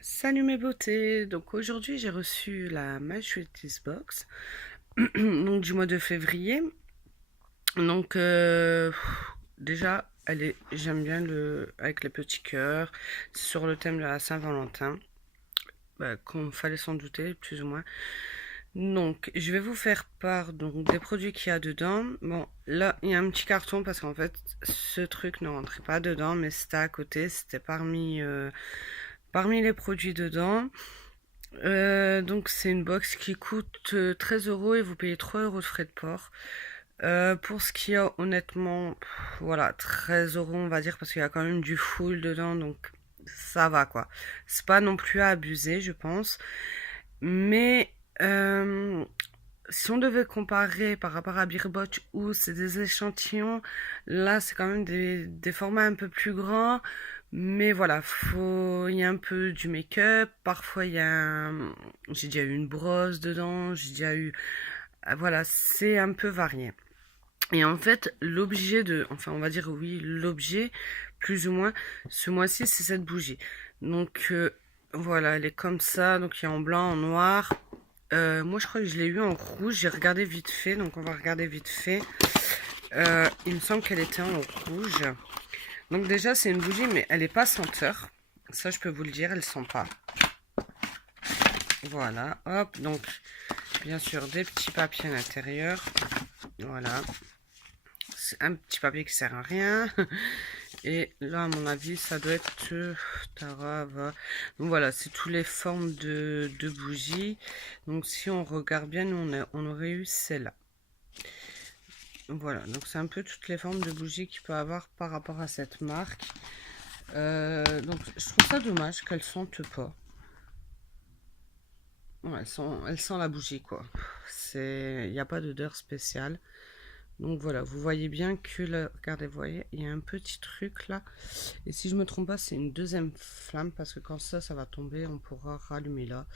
Salut mes beautés, donc aujourd'hui j'ai reçu la My Sweeties Box donc du mois de février. Donc déjà j'aime bien le avec les petits cœurs, c'est sur le thème de la Saint-Valentin, qu'on fallait s'en douter plus ou moins. Donc je vais vous faire part donc des produits qu'il y a dedans. Bon là il y a un petit carton parce qu'en fait ce truc ne rentrait pas dedans mais c'était à côté, c'était parmi les produits dedans. Donc c'est une box qui coûte 13 euros et vous payez 3 euros de frais de port. Pour ce qui a honnêtement, voilà, 13 euros on va dire parce qu'il y a quand même du full dedans, donc ça va quoi. C'est pas non plus à abuser je pense. Mais si on devait comparer par rapport à Beerbotch où c'est des échantillons, là c'est quand même des formats un peu plus grands. Mais voilà, il y a un peu du make-up, parfois j'ai déjà eu une brosse dedans, j'ai déjà eu, voilà, c'est un peu varié. Et en fait, enfin on va dire oui, l'objet, plus ou moins, ce mois-ci, c'est cette bougie. Donc voilà, elle est comme ça, donc il y a en blanc, en noir. Moi je crois que je l'ai eu en rouge, j'ai regardé vite fait, donc on va regarder vite fait. Il me semble qu'elle était en rouge. Donc déjà c'est une bougie mais elle n'est pas senteur. Ça je peux vous le dire, elle sent pas. Voilà, hop, donc bien sûr des petits papiers à l'intérieur. Voilà. C'est un petit papier qui sert à rien. Et là à mon avis ça doit être Tarava. Donc voilà, c'est toutes les formes de bougies. Donc si on regarde bien, on aurait eu celle-là. Voilà, donc c'est un peu toutes les formes de bougies qu'il peut avoir par rapport à cette marque. Donc je trouve ça dommage qu'elles sentent pas. Ouais, elles sentent la bougie quoi. Il n'y a pas d'odeur spéciale. Donc voilà, vous voyez bien que là, regardez, vous voyez, il y a un petit truc là. Et si je me trompe pas, c'est une deuxième flamme parce que quand ça va tomber, on pourra rallumer là.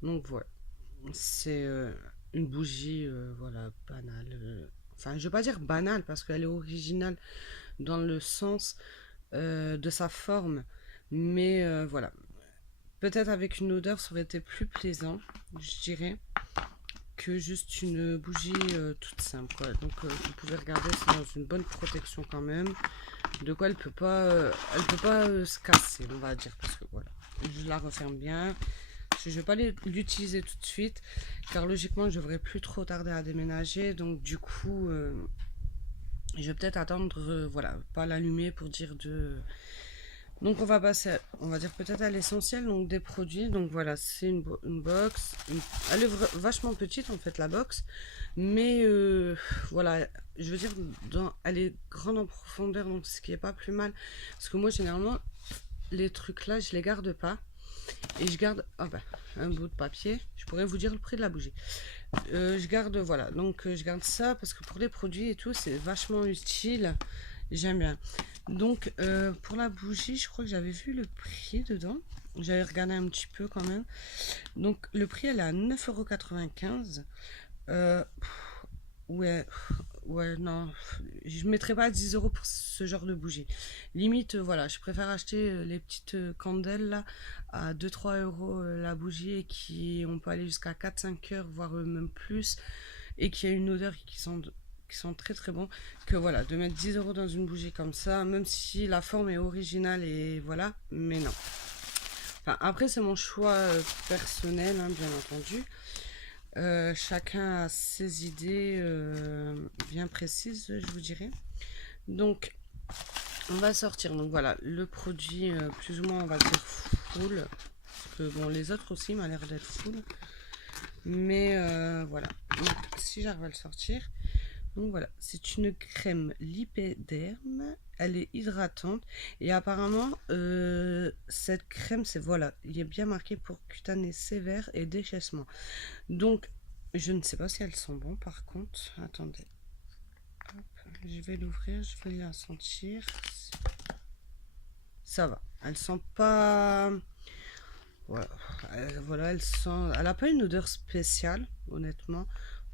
Donc voilà, c'est une bougie, voilà, banale. Enfin, je vais pas dire banale parce qu'elle est originale dans le sens de sa forme. Mais voilà. Peut-être avec une odeur, ça aurait été plus plaisant, je dirais, que juste une bougie toute simple. Quoi. Donc vous pouvez regarder, c'est dans une bonne protection quand même. De quoi elle peut pas se casser, on va dire, parce que voilà. Je la referme bien. Je vais pas l'utiliser tout de suite, car logiquement je devrais plus trop tarder à déménager. Donc du coup, je vais peut-être attendre, voilà, pas l'allumer pour dire de. Donc on va passer, on va dire peut-être à l'essentiel, donc des produits. Donc voilà, c'est une box. Elle est vachement petite en fait la box, mais voilà, je veux dire, elle est grande en profondeur, donc ce qui est pas plus mal. Parce que moi généralement, les trucs là, je les garde pas. Et je garde un bout de papier. Je pourrais vous dire le prix de la bougie. Je garde, voilà, donc je garde ça parce que pour les produits et tout, c'est vachement utile. J'aime bien. Donc pour la bougie, je crois que j'avais vu le prix dedans. J'avais regardé un petit peu quand même. Donc le prix, elle est à 9,95 €. Ouais, ouais, non, je ne mettrais pas 10 € pour ce genre de bougie. Limite, voilà, je préfère acheter les petites candelles là à 2-3 € la bougie et qui on peut aller jusqu'à 4-5 heures, voire même plus, et qui a une odeur qui sent très très bon. Que voilà, de mettre 10 € dans une bougie comme ça, même si la forme est originale et voilà, mais non. Enfin, après, c'est mon choix personnel, hein, bien entendu. Chacun a ses idées bien précises, je vous dirais. Donc, on va sortir. Donc voilà, le produit plus ou moins, on va dire full. Parce que bon, les autres aussi m'a l'air d'être full. Mais voilà. Donc, si j'arrive à le sortir. Donc voilà, c'est une crème lipéderme. Elle est hydratante. Et apparemment, cette crème, c'est voilà, il est bien marqué pour cutané sévère et déchaissement. Donc, je ne sais pas si elles sont bonnes par contre. Attendez. Hop, je vais l'ouvrir, je vais la sentir. Ça va. Elle sent pas. Voilà, voilà, elle sent. Elle a pas une odeur spéciale, honnêtement.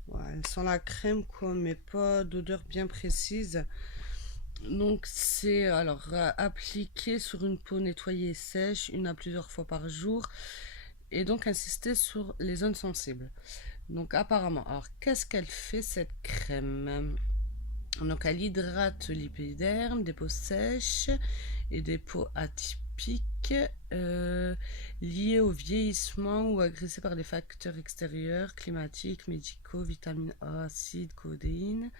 Ouais, elle sent la crème, quoi, mais pas d'odeur bien précise. Donc c'est alors appliquer sur une peau nettoyée et sèche, une à plusieurs fois par jour, et donc insister sur les zones sensibles. Donc apparemment, alors qu'est-ce qu'elle fait cette crème? Donc elle hydrate l'épiderme, des peaux sèches et des peaux atypiques liées au vieillissement ou agressées par des facteurs extérieurs, climatiques, médicaux, vitamine A, acide, codéine.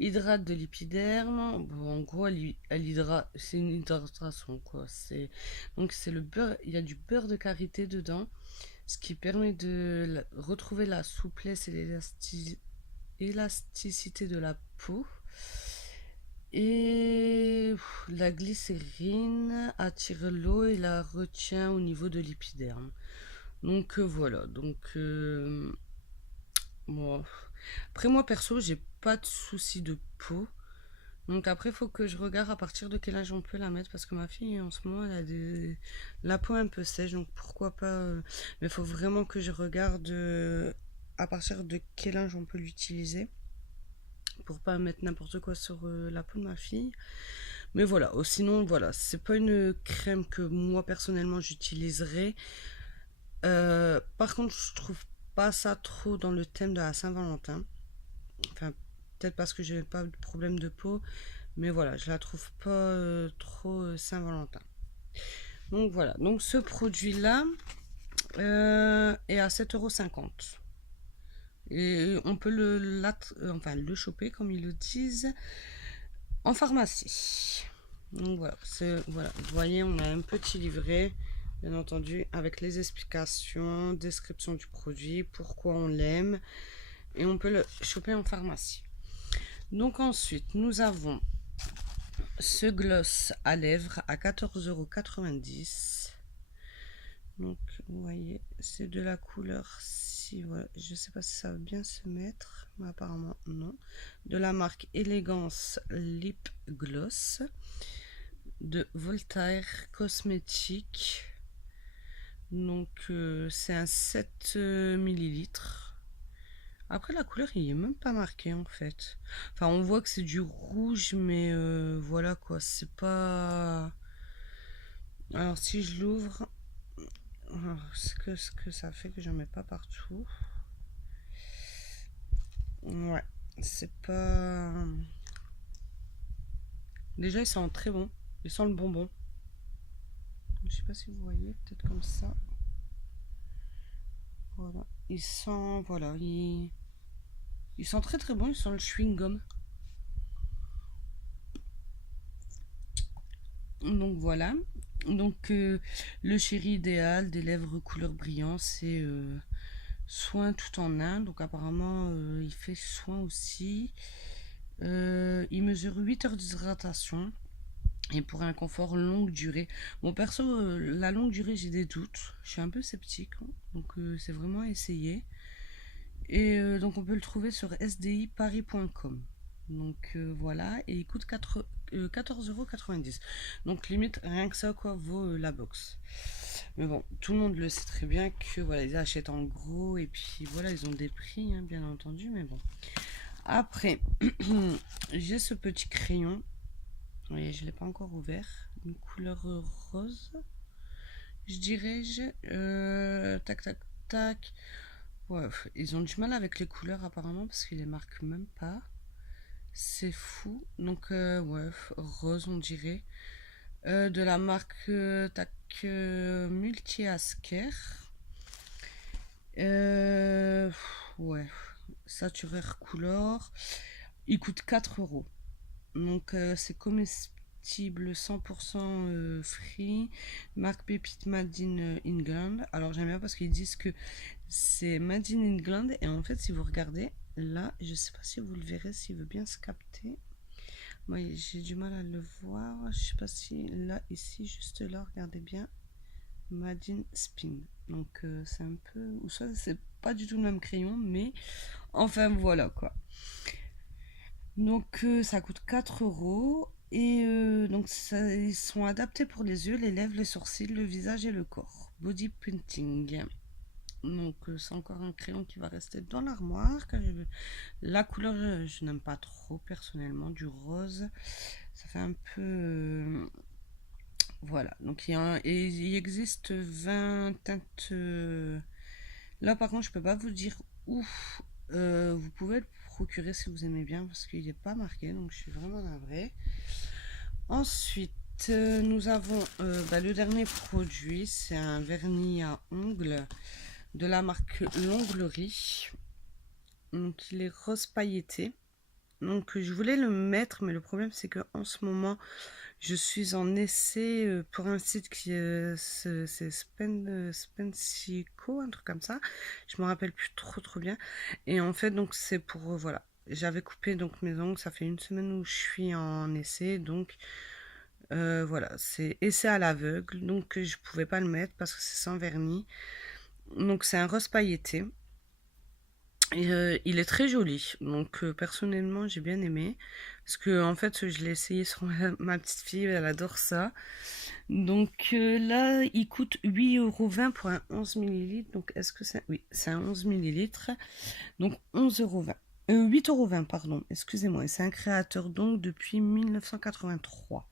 Hydrate de l'épiderme. Bon, en gros, elle hydrate, c'est une hydratation quoi. Donc c'est le beurre, il y a du beurre de karité dedans, ce qui permet de retrouver la souplesse et l'élasticité de la peau. Et la glycérine attire l'eau et la retient au niveau de l'épiderme. Donc voilà. Donc bon. Après moi perso, j'ai pas de soucis de peau. Donc après, il faut que je regarde à partir de quel âge on peut la mettre parce que ma fille en ce moment elle a la peau un peu sèche, donc pourquoi pas. Mais il faut vraiment que je regarde à partir de quel âge on peut l'utiliser pour pas mettre n'importe quoi sur la peau de ma fille. Mais voilà, sinon voilà, c'est pas une crème que moi personnellement j'utiliserais. Par contre, je trouve pas ça trop dans le thème de la Saint-Valentin. Enfin, peut-être parce que j'ai pas de problème de peau, mais voilà, je la trouve pas trop Saint-Valentin. Donc voilà, donc ce produit-là est à 7,50 €. Et on peut enfin, le choper, comme ils le disent, en pharmacie. Donc voilà, voilà, vous voyez, on a un petit livret, bien entendu, avec les explications, description du produit, pourquoi on l'aime, et on peut le choper en pharmacie. Donc ensuite, nous avons ce gloss à lèvres à 14,90 €. Donc vous voyez, c'est de la couleur si voilà, je sais pas si ça va bien se mettre, mais apparemment non. De la marque Élégance Lip Gloss de Voltaire Cosmétique. Donc c'est un 7 millilitres. Après la couleur il est même pas marqué en fait. Enfin on voit que c'est du rouge mais voilà quoi, c'est pas... Alors si je l'ouvre, ce que ça fait que j'en mets pas partout. Ouais, c'est pas... Déjà il sent très bon, il sent le bonbon. Je sais pas si vous voyez, peut-être comme ça. Voilà, il sent, voilà, il sent très très bon, il sent le chewing-gum. Donc voilà, donc le chéri idéal des lèvres couleur brillant, c'est soin tout en un. Donc apparemment il fait soin aussi. Il mesure 8 heures d'hydratation et pour un confort longue durée. Bon perso, la longue durée j'ai des doutes, je suis un peu sceptique, hein. Donc c'est vraiment à essayer. Et donc on peut le trouver sur sdiparis.com. Donc voilà, et il coûte 14,90 €. Donc limite, rien que ça quoi vaut la box. Mais bon, tout le monde le sait très bien que voilà, ils achètent en gros et puis voilà, ils ont des prix, hein, bien entendu, mais bon. Après, j'ai ce petit crayon. Oui, je ne l'ai pas encore ouvert. Une couleur rose, je dirais. Tac, tac, tac. Ouais, ils ont du mal avec les couleurs apparemment parce qu'ils les marquent même pas. C'est fou. Donc, ouais, rose, on dirait. De la marque tac, Multi-Asker. Ouais, Saturaire Couleur. Il coûte 4 €. Donc, c'est comestible 100% free. Marque Pépite Made in England. Alors, j'aime bien parce qu'ils disent que c'est Made in England. Et en fait, si vous regardez, là, je sais pas si vous le verrez, s'il veut bien se capter. Moi, j'ai du mal à le voir. Je sais pas si là, ici, juste là, regardez bien. Made in Spin. Donc, c'est un peu... Ou ça, c'est pas du tout le même crayon, mais enfin, voilà quoi. Donc ça coûte 4 € et donc ils sont adaptés pour les yeux, les lèvres, les sourcils, le visage et le corps. Body painting. Donc c'est encore un crayon qui va rester dans l'armoire. La couleur je n'aime pas trop personnellement, du rose. Ça fait un peu... voilà, donc il existe 20 teintes. Là, par contre, je peux pas vous dire où. Vous pouvez le procurer si vous aimez bien, parce qu'il n'est pas marqué, donc je suis vraiment navrée. Ensuite, nous avons le dernier produit, c'est un vernis à ongles de la marque L'Onglerie. Donc, il est rose pailleté. Donc, je voulais le mettre, mais le problème, c'est que en ce moment, je suis en essai pour un site qui c'est Spensico, un truc comme ça. Je me rappelle plus trop bien. Et en fait, donc c'est pour voilà. J'avais coupé donc mes ongles. Ça fait une semaine où je suis en essai, donc voilà, c'est essai à l'aveugle. Donc je pouvais pas le mettre parce que c'est sans vernis. Donc c'est un rose pailleté. Et, il est très joli, donc personnellement j'ai bien aimé, parce que en fait je l'ai essayé sur ma petite fille, elle adore ça. Donc là il coûte 8,20 € pour un 11 millilitres, donc est-ce que c'est... Oui, c'est un 11 millilitres, donc 11,20 €. 8,20 € pardon, excusez-moi, et c'est un créateur donc depuis 1983.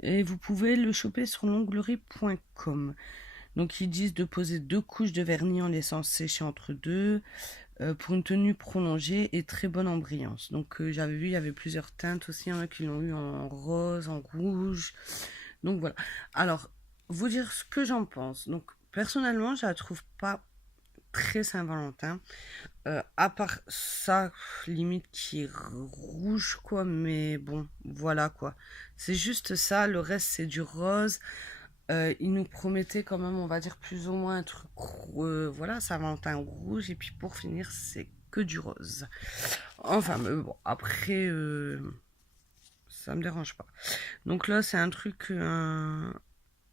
Et vous pouvez le choper sur l'onglerie.com. Donc ils disent de poser 2 couches de vernis en laissant sécher entre deux, pour une tenue prolongée et très bonne en brillance. Donc j'avais vu, il y avait plusieurs teintes aussi, il y en a qui l'ont eu en rose, en rouge. Donc voilà. Alors, vous dire ce que j'en pense. Donc personnellement, je la trouve pas très Saint-Valentin. À part ça, limite qui est rouge quoi, mais bon, voilà quoi. C'est juste ça, le reste c'est du rose. Il nous promettait quand même, on va dire, plus ou moins un truc, voilà, Saint-Valentin rouge, et puis pour finir, c'est que du rose. Enfin, mais bon, après, ça me dérange pas. Donc là, c'est un truc, un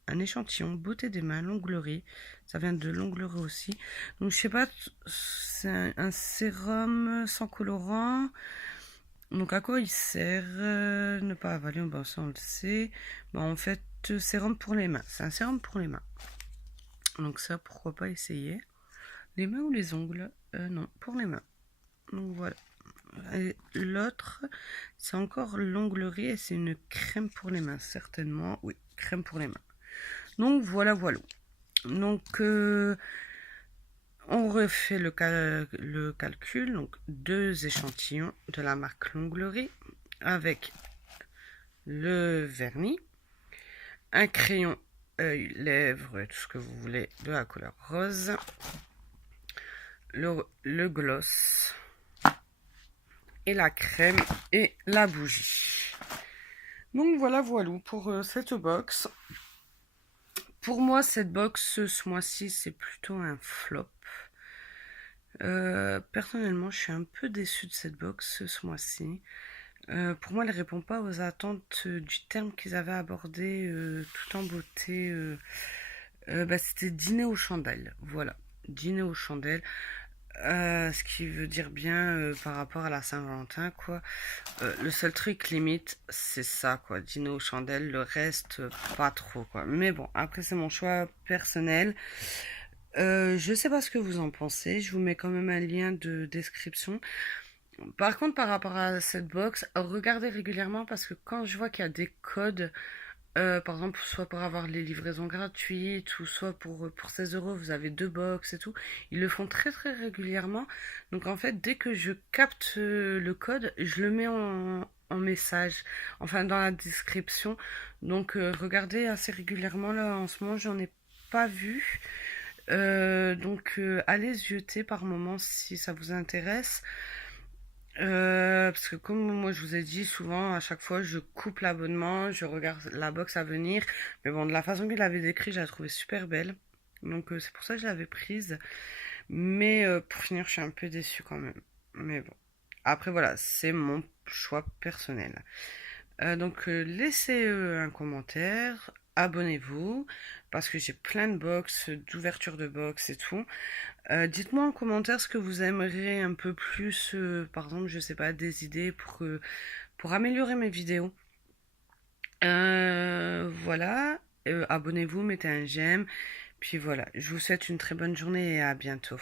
échantillon, beauté des mains, l'onglerie. Ça vient de l'onglerie aussi. Donc, je sais pas, c'est un sérum sans colorant. Donc à quoi il sert? Ne pas avaler, bon, ça on le sait. Bah, en fait, sérum pour les mains. C'est un sérum pour les mains. Donc ça, pourquoi pas essayer. Les mains ou les ongles? Non, pour les mains. Donc voilà. Et l'autre, c'est encore l'onglerie et c'est une crème pour les mains, certainement. Oui, crème pour les mains. Donc voilà. Donc on refait le calcul. Donc 2 échantillons de la marque L'Onglerie avec le vernis, un crayon œil, lèvres, tout ce que vous voulez de la couleur rose, le gloss et la crème et la bougie. Donc voilà pour cette box. Pour moi, cette box ce mois-ci, c'est plutôt un flop. Personnellement, je suis un peu déçue de cette box ce mois-ci. Pour moi, elle ne répond pas aux attentes du terme qu'ils avaient abordé tout en beauté. C'était dîner aux chandelles. Voilà, dîner aux chandelles. Ce qui veut dire bien par rapport à la Saint-Valentin, quoi. Le seul truc limite, c'est ça, quoi. Dîner aux chandelles, le reste, pas trop, quoi. Mais bon, après, c'est mon choix personnel. Je sais pas ce que vous en pensez. Je vous mets quand même un lien de description. Par contre, par rapport à cette box, regardez régulièrement parce que quand je vois qu'il y a des codes, par exemple, soit pour avoir les livraisons gratuites ou soit pour 16 €, vous avez 2 box et tout, ils le font très régulièrement. Donc en fait, dès que je capte le code, je le mets en message, enfin dans la description. Donc regardez assez régulièrement. Là, en ce moment, j'en ai pas vu. Donc allez jeter par moment si ça vous intéresse. Parce que comme moi je vous ai dit, souvent à chaque fois je coupe l'abonnement, je regarde la box à venir. Mais bon, de la façon qu'il avait décrit, je la trouvais super belle. Donc c'est pour ça que je l'avais prise. Mais pour finir, je suis un peu déçue quand même. Mais bon. Après voilà, c'est mon choix personnel. Donc laissez un commentaire, abonnez-vous, parce que j'ai plein de box, d'ouverture de box et tout. Dites-moi en commentaire ce que vous aimeriez un peu plus, par exemple, je sais pas, des idées pour améliorer mes vidéos. Voilà, abonnez-vous, mettez un j'aime, puis voilà, je vous souhaite une très bonne journée et à bientôt.